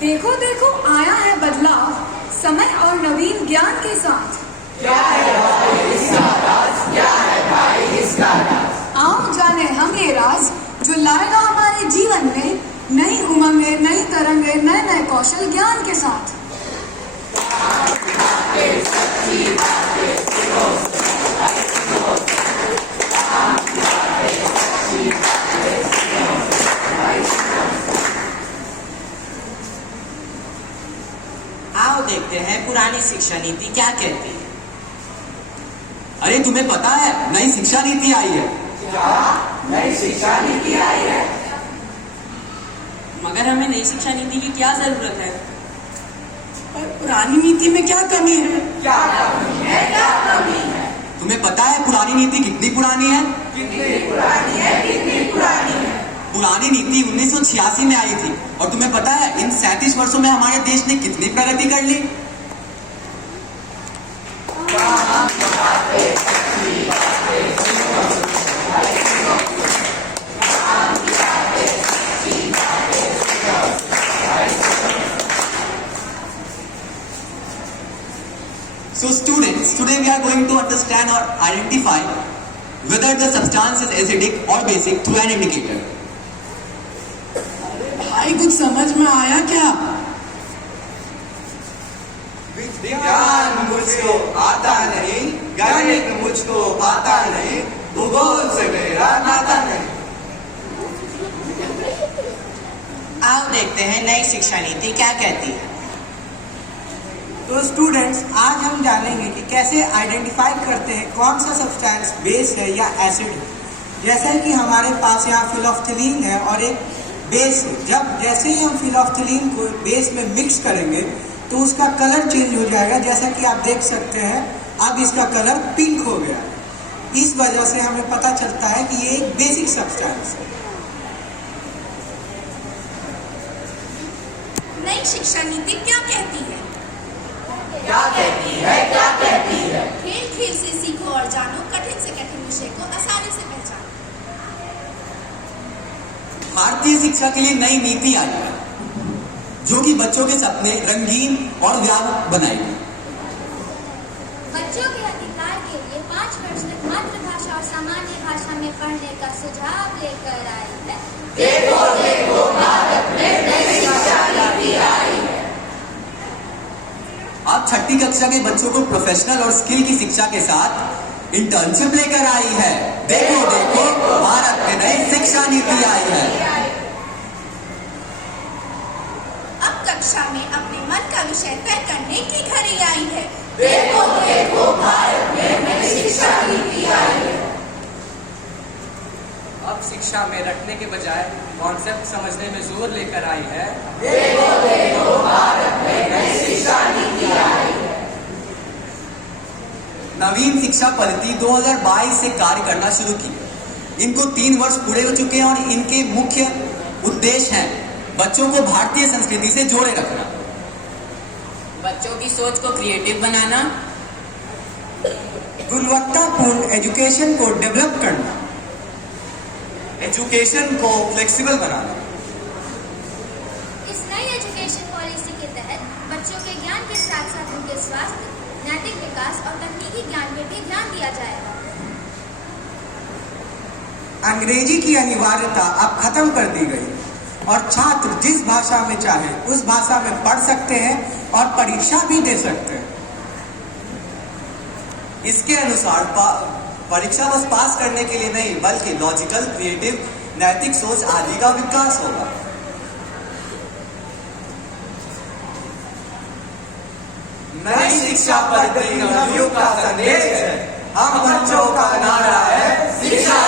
देखो देखो आया है बदलाव समय और नवीन ज्ञान के साथ। क्या है भाई इसका राज, क्या है भाई इसका राज? आओ जाने हम ये राज जो लाएगा हमारे जीवन में नई उमंगे, नई तरंगे, नए नए कौशल ज्ञान के साथ। आओ देखते हैं पुरानी शिक्षा नीति क्या कहती है। अरे तुम्हें पता है नई शिक्षा नीति आई है? क्या नई शिक्षा नीति आई है? मगर हमें नई शिक्षा नीति की क्या जरूरत है? पर पुरानी नीति में क्या कमी है? क्या कमी है, क्या कमी है? तुम्हें पता है पुरानी नीति कितनी पुरानी है? कितनी पुरानी है, कितनी पुरानी है? पुरानी नीति 1986 में आई थी और तुम्हें पता है इन 37 वर्षों में हमारे देश ने कितनी प्रगति कर ली? So students, today we are going to understand or identify whether the substance is acidic or basic through an indicator. भाई कुछ समझ में आया क्या? विज्ञान मुझको आता नहीं, गणित मुझको आता नहीं, भूगोल से मेरा नाता नहीं। आओ देखते हैं नई शिक्षा नीति क्या कहती है। तो स्टूडेंट्स, आज हम जानेंगे कि कैसे आइडेंटिफाई करते हैं कौन सा सब्सटेंस बेस है या एसिड है। जैसे कि हमारे पास यहाँ फिनोल्फ्थलीन है और एक बेस है। जैसे ही हम फिनोल्फ्थलीन को बेस में मिक्स करेंगे तो उसका कलर चेंज हो जाएगा। जैसा कि आप देख सकते हैं अब इसका कलर पिंक हो गया है। इस वजह से हमें पता चलता है कि ये एक बेसिक सब्सटेंस है। नई शिक्षा नीति क्या कहती है? क्या कहती है, क्या कहती है? खेल खेल से सीखो और जानो, कठिन से कठिन विषय को आसानी से पहचानो। भारतीय शिक्षा के लिए नई नीति आई है जो कि बच्चों के सपने रंगीन और व्यापक बनाएगी। बच्चों के अधिकार के लिए 5 वर्ष तक मातृभाषा और सामान्य भाषा में पढ़ने का सुझाव लेकर आई है। देखो देखो भारत में नई शिक्षा नीति आई है। अब 6ठी कक्षा के बच्चों को प्रोफेशनल और स्किल की शिक्षा के साथ इंटर्नशिप लेकर आई है। देखो देखो भारत में नई शिक्षा नीति आई है। अब कक्षा में अपने मन का विषय तय करने की घड़ी आई है। देखो देखो भारत में नई शिक्षा नीति आई है। अब शिक्षा में रटने के बजाय कॉन्सेप्ट समझने में जोर लेकर आई है। देखो देखो भारत में नई शिक्षा नीति आई है। नवीन शिक्षा पद्धति 2022 से कार्य करना शुरू की। इनको 3 वर्ष पूरे हो चुके हैं और इनके मुख्य उद्देश्य हैं बच्चों को भारतीय संस्कृति से जोड़े रखना, बच्चों की सोच को क्रिएटिव बनाना, गुणवत्तापूर्ण एजुकेशन को डेवलप करना, एजुकेशन को फ्लेक्सिबल बनाना। इस नई एजुकेशन पॉलिसी के तहत बच्चों के ज्ञान के साथ साथ उनके स्वास्थ्य, नैतिक विकास और तकनीकी ज्ञान पर भी ध्यान दिया जाएगा। अंग्रेजी की अनिवार्यता अब खत्म कर दी गई और छात्र जिस भाषा में चाहे उस भाषा में पढ़ सकते हैं और परीक्षा भी दे सकते हैं। इसके अनुसार परीक्षा बस पास करने के लिए नहीं बल्कि लॉजिकल, क्रिएटिव, नैतिक सोच आदि का विकास होगा। नई शिक्षा पद्धति नवयुग का संदेश है। हम बच्चों का नारा है शिक्षा